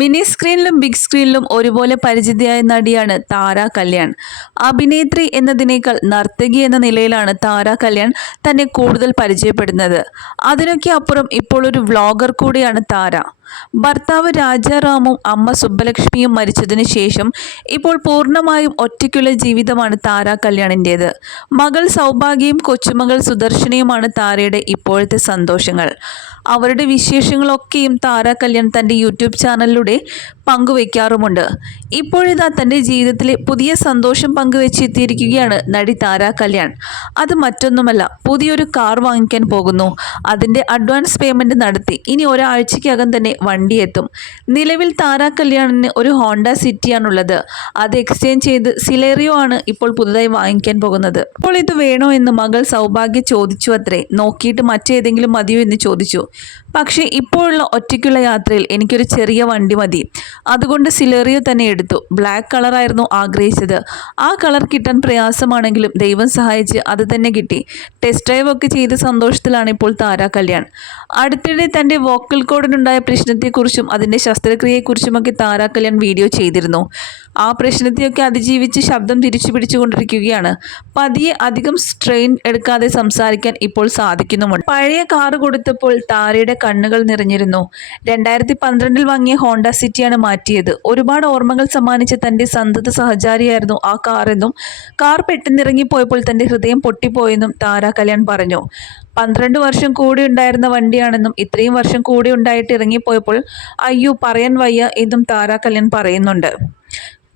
Mini സ്ക്രീനിലും big സ്ക്രീനിലും ഒരുപോലെ പരിചിതയായ നടിയാണ് താര കല്യാൺ. അഭിനേത്രി എന്നതിനേക്കാൾ നർത്തകി എന്ന നിലയിലാണ് താര കല്യാൺ തന്നെ കൂടുതൽ പരിചയപ്പെടുന്നത്. അതിനൊക്കെ അപ്പുറം ഇപ്പോൾ ഒരു വ്ളോഗർ കൂടിയാണ് താര. ഭർത്താവ് രാജാറാമും അമ്മ സുബ്ബലക്ഷ്മിയും മരിച്ചതിന് ശേഷം ഇപ്പോൾ പൂർണമായും ഒറ്റയ്ക്കുള്ള ജീവിതമാണ് താര കല്യാണിന്റേത്. മകൾ സൗഭാഗ്യയും കൊച്ചുമകൾ സുദർശനയുമാണ് താരയുടെ ഇപ്പോഴത്തെ സന്തോഷങ്ങൾ. അവരുടെ വിശേഷങ്ങളൊക്കെയും താര കല്യാൺ തന്റെ യൂട്യൂബ് ചാനലിലൂടെ പങ്കുവയ്ക്കാറുമുണ്ട് ഇപ്പോഴിതാ തന്റെ ജീവിതത്തിലെ പുതിയ സന്തോഷം പങ്കുവെച്ചെത്തിയിരിക്കുകയാണ് നടി താര കല്യാൺ. അത് മറ്റൊന്നുമല്ല പുതിയൊരു കാർ വാങ്ങിക്കാൻ പോകുന്നു. അതിന്റെ അഡ്വാൻസ് പേയ്മെന്റ് നടത്തി. ഇനി ഒരാഴ്ചയ്ക്കകം തന്നെ വണ്ടി എത്തും നിലവിൽ താര കല്യാണിന് ഒരു ഹോണ്ട സിറ്റിയാണുള്ളത്. അത് എക്സ്ചേഞ്ച് ചെയ്ത് സിലേറിയോ ആണ് ഇപ്പോൾ പുതുതായി വാങ്ങിക്കാൻ പോകുന്നത്. അപ്പോൾ ഇത് വേണോ എന്ന് മകൾ സൗഭാഗ്യ ചോദിച്ചു അത്രേ. നോക്കിയിട്ട് മറ്റേതെങ്കിലും മതിയോ എന്ന് ചോദിച്ചു. പക്ഷേ ഇപ്പോഴുള്ള ഒറ്റയ്ക്കുള്ള യാത്രയിൽ എനിക്കൊരു ചെറിയ വണ്ടി മതി. അതുകൊണ്ട് സിലേറിയോ തന്നെ എടുത്തു. ബ്ലാക്ക് കളറായിരുന്നു ആഗ്രഹിച്ചത്. ആ കളർ കിട്ടാൻ പ്രയാസമാണെങ്കിലും ദൈവം സഹായിച്ച് അത് തന്നെ കിട്ടി. ടെസ്റ്റ് ഡ്രൈവ് ഒക്കെ ചെയ്ത സന്തോഷത്തിലാണ് ഇപ്പോൾ താര കല്യാൺ. അടുത്തിടെ തന്റെ വോക്കൽ കോഡിനുണ്ടായ പ്രശ്നത്തെക്കുറിച്ചും അതിന്റെ ശസ്ത്രക്രിയയെക്കുറിച്ചുമൊക്കെ താര കല്യാൺ വീഡിയോ ചെയ്തിരുന്നു. ആ പ്രശ്നത്തെയൊക്കെ അതിജീവിച്ച് ശബ്ദം തിരിച്ചു പിടിച്ചുകൊണ്ടിരിക്കുകയാണ്. പതിയെ അധികം സ്ട്രെയിൻ എടുക്കാതെ സംസാരിക്കാൻ ഇപ്പോൾ സാധിക്കുന്നുമുണ്ട്. പഴയ കാറ് കൊടുത്തപ്പോൾ താരയുടെ കണ്ണുകൾ നിറഞ്ഞിരുന്നു. രണ്ടായിരത്തി പന്ത്രണ്ടിൽ വാങ്ങിയ ഹോണ്ട സിറ്റിയാണ് മാറ്റിയത്. ഒരുപാട് ഓർമ്മകൾ സമ്മാനിച്ച തന്റെ സന്തത സഹചാരിയായിരുന്നു ആ കാർ എന്നും കാർ പെട്ടെന്നിറങ്ങിപ്പോയപ്പോൾ തന്റെ ഹൃദയം പൊട്ടിപ്പോയെന്നും താര കല്യാൺ പറഞ്ഞു. പന്ത്രണ്ട് വർഷം കൂടി ഉണ്ടായിരുന്ന വണ്ടിയാണെന്നും ഇത്രയും വർഷം കൂടി ഉണ്ടായിട്ട് ഇറങ്ങിപ്പോയപ്പോൾ അയ്യോ പറയാൻ വയ്യ എന്നും താര കല്യാൺ പറയുന്നുണ്ട്.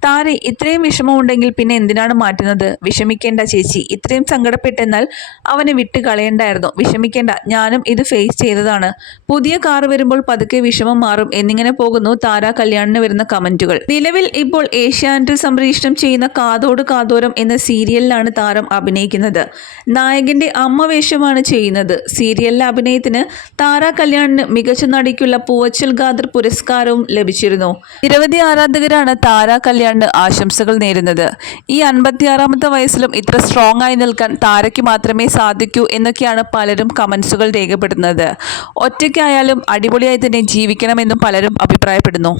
താരെ ഇത്രയും വിഷമമുണ്ടെങ്കിൽ പിന്നെ എന്തിനാണ് മാറ്റുന്നത്? വിഷമിക്കേണ്ട ചേച്ചി. ഇത്രയും സങ്കടപ്പെട്ടെന്നാൽ അവനെ വിട്ട് കളയണ്ടായിരുന്നു. വിഷമിക്കേണ്ട. ഞാനും ഇത് ഫേസ് ചെയ്തതാണ്. പുതിയ കാർ വരുമ്പോൾ പതുക്കെ വിഷമം മാറും. എന്നിങ്ങനെ പോകുന്നു താര കല്യാണിന് വരുന്ന കമന്റുകൾ. നിലവിൽ ഇപ്പോൾ ഏഷ്യാനെറ്റിൽ സംപ്രേഷണം ചെയ്യുന്ന കാതോട് കാതോരം എന്ന സീരിയലിലാണ് താരം അഭിനയിക്കുന്നത്. നായകന്റെ അമ്മ വേഷമാണ് ചെയ്യുന്നത്. സീരിയലിലെ അഭിനയത്തിന് താര കല്യാണിന് മികച്ച നടിക്കുള്ള പൂവച്ചൽ ഗാദർ പുരസ്കാരവും ലഭിച്ചിരുന്നു. നിരവധി ആരാധകരാണ് താര കല്യാൺ കല്യാണിന് ആശംസകൾ നേരുന്നത്. ഈ അൻപത്തിയാറാമത്തെ വയസ്സിലും ഇത്ര സ്ട്രോങ് ആയി നിൽക്കാൻ താരയ്ക്ക് മാത്രമേ സാധിക്കൂ എന്നൊക്കെയാണ് പലരും കമൻസുകൾ രേഖപ്പെടുത്തുന്നത്. ഒറ്റയ്ക്കായാലും അടിപൊളിയായി തന്നെ ജീവിക്കണമെന്നും പലരും അഭിപ്രായപ്പെടുന്നു.